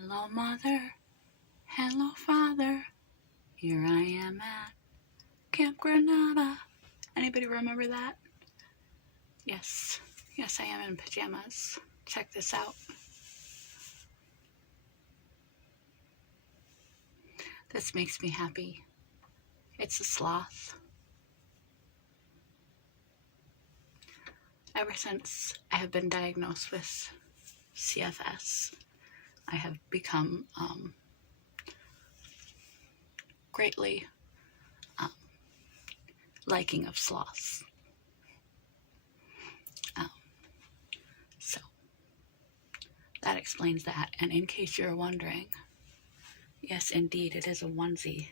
Hello, mother. Hello, father. Here I am at Camp Granada. Anybody remember that? Yes. Yes, I am in pajamas. Check this out. This makes me happy. It's a sloth. Ever since I have been diagnosed with CFS, I have become greatly liking of sloths. So that explains that. And in case you're wondering, yes, indeed, it is a onesie.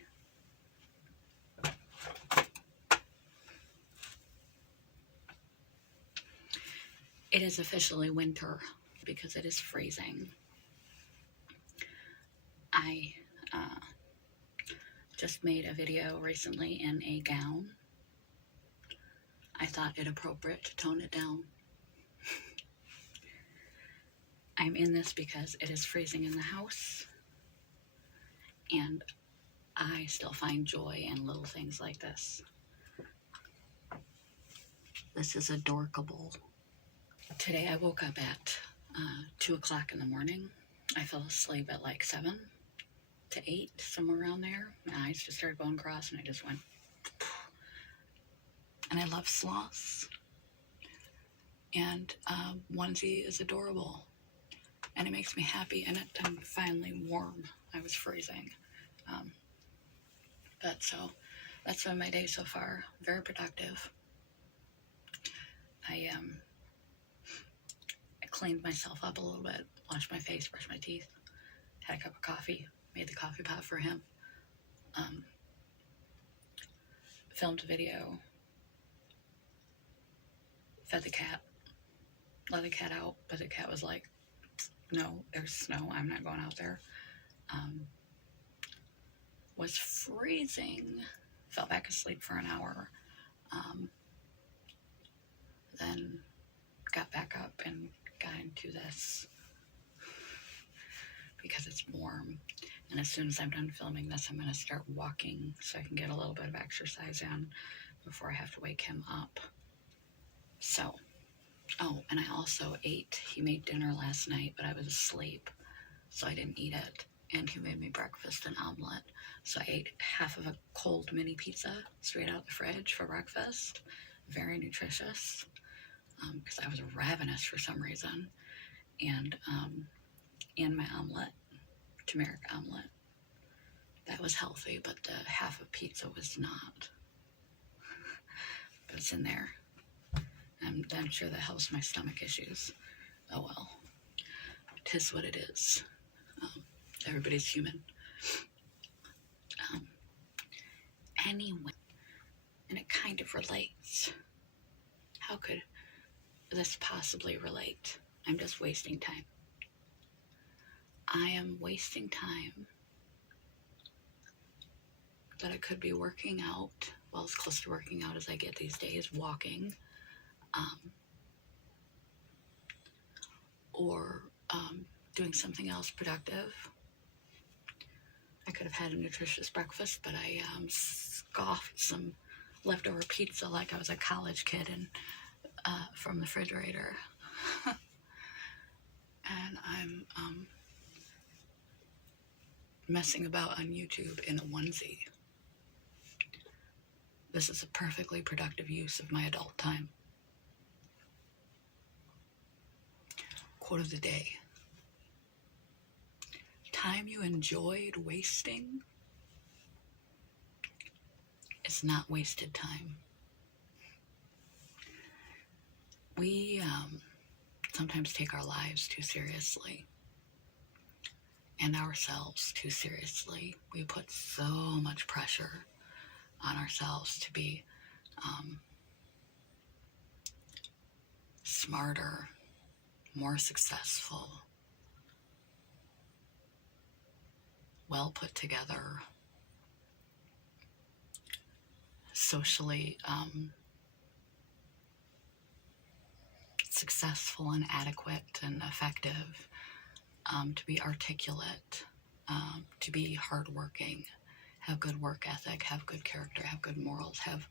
It is officially winter because it is freezing. I just made a video recently in a gown. I thought it appropriate to tone it down. I'm in this because it is freezing in the house, and I still find joy in little things like this. This is adorkable. Today I woke up at 2 o'clock in the morning. I fell asleep at like 7 to 8, somewhere around there. My eyes just started going cross and I just went. And I love sloths. And onesie is adorable. And it makes me happy, and I'm finally warm. I was freezing. But so that's been my day so far. Very productive. I cleaned myself up a little bit, washed my face, brushed my teeth, had a cup of coffee, made the coffee pot for him, filmed a video, fed the cat, let the cat out, but the cat was like, no, there's snow, I'm not going out there. Was freezing, fell back asleep for an hour, then got back up and got into this because it's warm. And as soon as I'm done filming this, I'm going to start walking so I can get a little bit of exercise in before I have to wake him up. So, oh, and I also ate. He made dinner last night, but I was asleep, so I didn't eat it. And he made me breakfast, an omelet. So I ate half of a cold mini pizza straight out of the fridge for breakfast. Very nutritious, because I was ravenous for some reason. And my omelet, turmeric omelet. That was healthy, but the half of pizza was not. But it's in there. I'm sure that helps my stomach issues. Oh well. 'Tis what it is. Everybody's human. Anyway, and it kind of relates. How could this possibly relate? I'm just wasting time. I am wasting time that I could be working out, well, as close to working out as I get these days, walking, or doing something else productive. I could have had a nutritious breakfast, but I scoffed some leftover pizza like I was a college kid and from the refrigerator. And I'm messing about on YouTube in a onesie. This is a perfectly productive use of my adult time. Quote of the day. Time you enjoyed wasting is not wasted time. We sometimes take our lives too seriously and ourselves too seriously. We put so much pressure on ourselves to be smarter, more successful, well put together, socially successful and adequate and effective. to be articulate, to be hardworking, have good work ethic, have good character, have good morals, have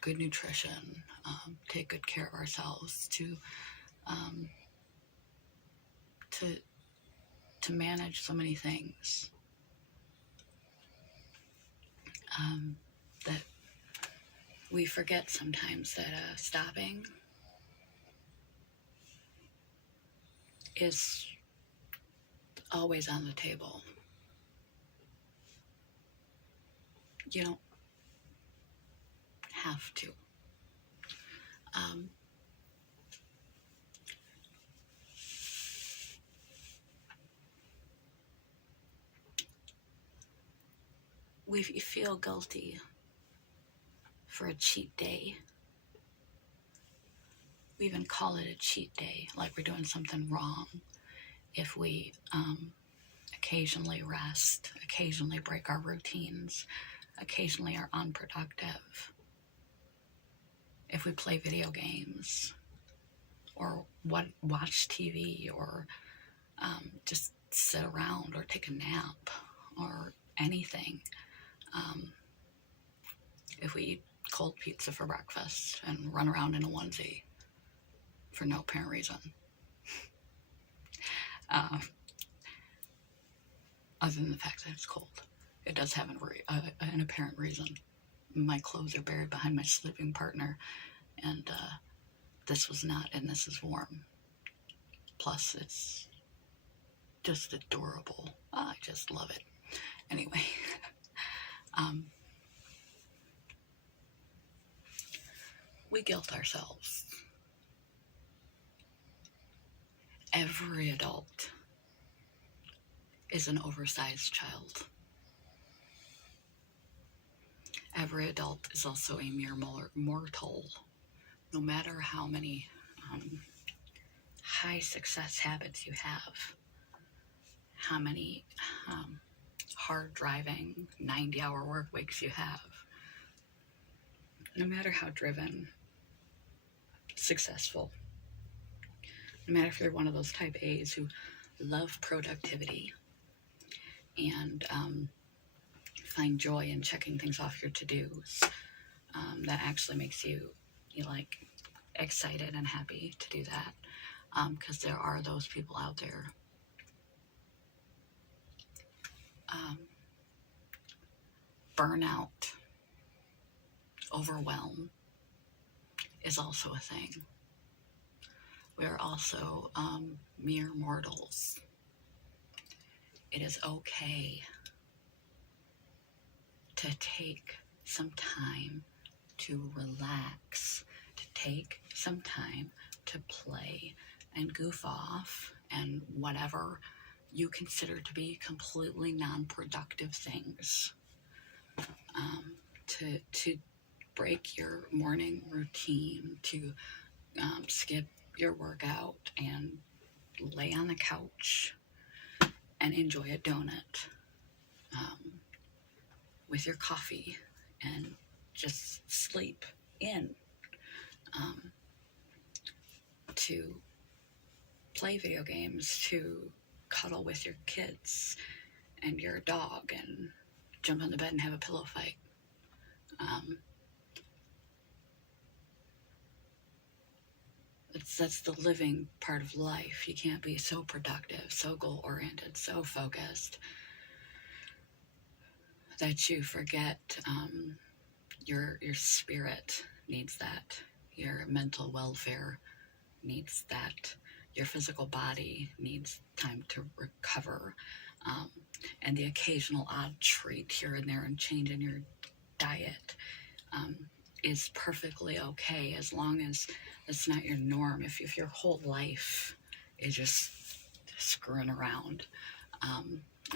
good nutrition, take good care of ourselves, um, to manage so many things that we forget sometimes that stopping is always on the table. You don't have to. Um, we feel guilty for a cheat day. We even call it a cheat day, like we're doing something wrong if we occasionally rest, occasionally break our routines, occasionally are unproductive. If we play video games or watch TV or just sit around or take a nap or anything. If we eat cold pizza for breakfast and run around in a onesie for no apparent reason. Other than the fact that it's cold. It does have an apparent reason. My clothes are buried behind my sleeping partner, and this was not, and this is warm. Plus, it's just adorable. I just love it. Anyway, we guilt ourselves. Every adult is an oversized child. Every adult is also a mere mortal. No matter how many high success habits you have, how many hard driving 90-hour work weeks you have, no matter how driven, successful, no matter if you're one of those type A's who love productivity and find joy in checking things off your to-dos, that actually makes you like excited and happy to do that, because there are those people out there. Burnout, overwhelm is also a thing. We are also mere mortals. It is okay to take some time to relax, to take some time to play and goof off and whatever you consider to be completely non-productive things. To break your morning routine, to skip your workout and lay on the couch and enjoy a donut with your coffee and just sleep in, to play video games, to cuddle with your kids and your dog and jump on the bed and have a pillow fight. That's the living part of life. You can't be so productive, so goal-oriented, so focused that you forget your spirit needs that. Your mental welfare needs that. Your physical body needs time to recover. And the occasional odd treat here and there and change in your diet is perfectly okay, as long as it's not your norm. If your whole life is just screwing around,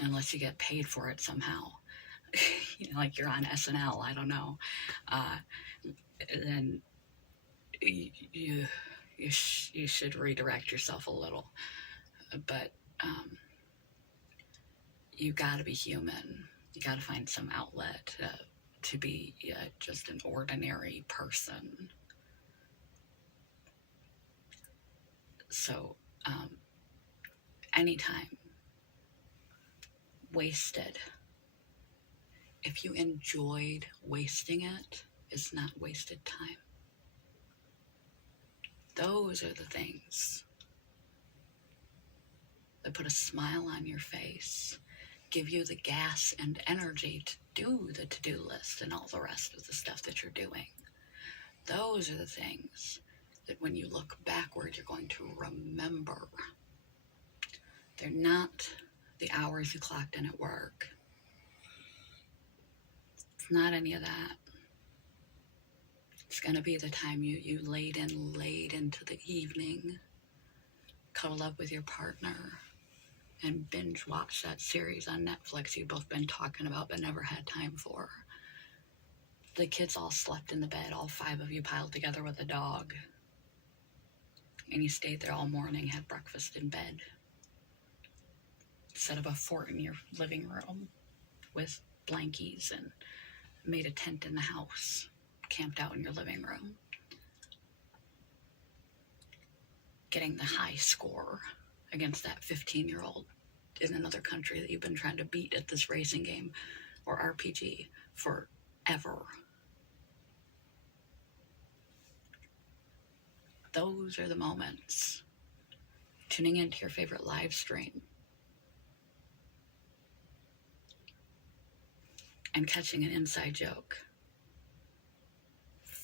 unless you get paid for it somehow, like you're on SNL, I don't know, then you should redirect yourself a little. But you gotta be human. You gotta find some outlet to be just an ordinary person. So any time wasted, if you enjoyed wasting it, is not wasted time. Those are the things that put a smile on your face, give you the gas and energy to do the to-do list and all the rest of the stuff that you're doing. Those are the things that when you look backward, you're going to remember. They're not the hours you clocked in at work. It's not any of that. It's going to be the time you laid into the evening, cuddled up with your partner, and binge watched that series on Netflix you've both been talking about but never had time for. The kids all slept in the bed, all 5 of you piled together with a dog. And you stayed there all morning, had breakfast in bed. Set up a fort in your living room with blankies and made a tent in the house, camped out in your living room. Getting the high score against that 15-year-old in another country that you've been trying to beat at this racing game or RPG forever. Those are the moments. Tuning into your favorite live stream and catching an inside joke,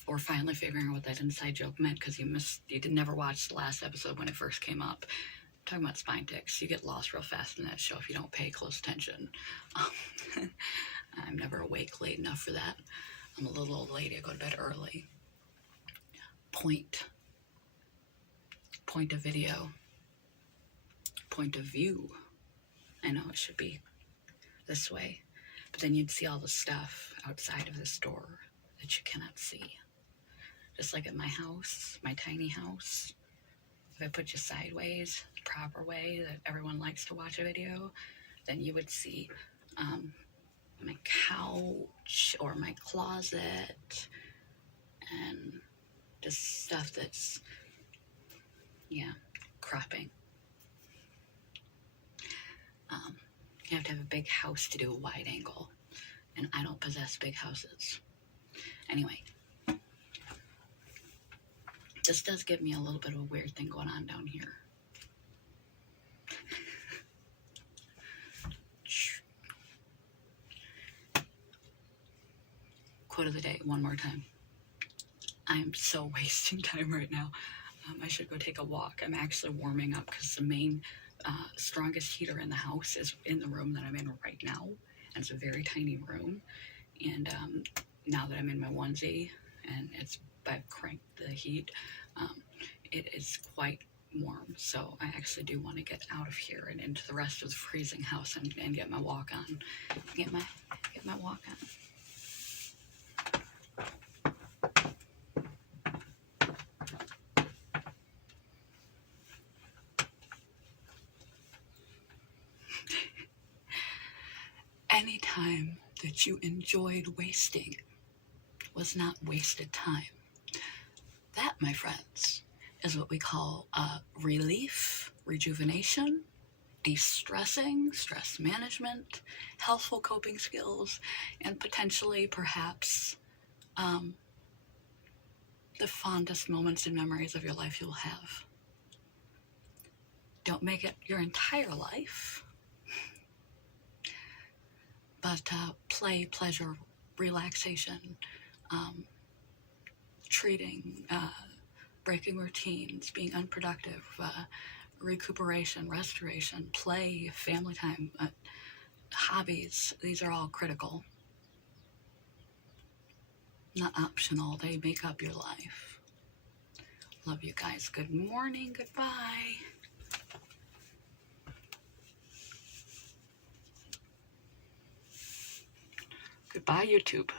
or finally figuring out what that inside joke meant because you did never watch the last episode when it first came up. I'm talking about spine ticks. You get lost real fast in that show if you don't pay close attention. I'm never awake late enough for that. I'm a little old lady. I go to bed early. Point of video, point of view. I know it should be this way, but then you'd see all the stuff outside of this door that you cannot see. Just like at my house, my tiny house, if I put you sideways, the proper way that everyone likes to watch a video, then you would see my couch or my closet and just stuff that's, cropping. You have to have a big house to do a wide angle, and I don't possess big houses. Anyway, this does give me a little bit of a weird thing going on down here. Quote of the day, one more time. I am so wasting time right now. I should go take a walk. I'm actually warming up because the main strongest heater in the house is in the room that I'm in right now. And it's a very tiny room. And now that I'm in my onesie and I've cranked the heat, it is quite warm. So I actually do want to get out of here and into the rest of the freezing house and get my walk on. Get my walk on. Any time that you enjoyed wasting was not wasted time. That, my friends, is what we call relief, rejuvenation, de-stressing, stress management, healthful coping skills, and potentially, perhaps, the fondest moments and memories of your life you'll have. Don't make it your entire life, but play, pleasure, relaxation, treating, breaking routines, being unproductive, recuperation, restoration, play, family time, hobbies, these are all critical. Not optional, they make up your life. Love you guys. Good morning, goodbye. Goodbye, YouTube.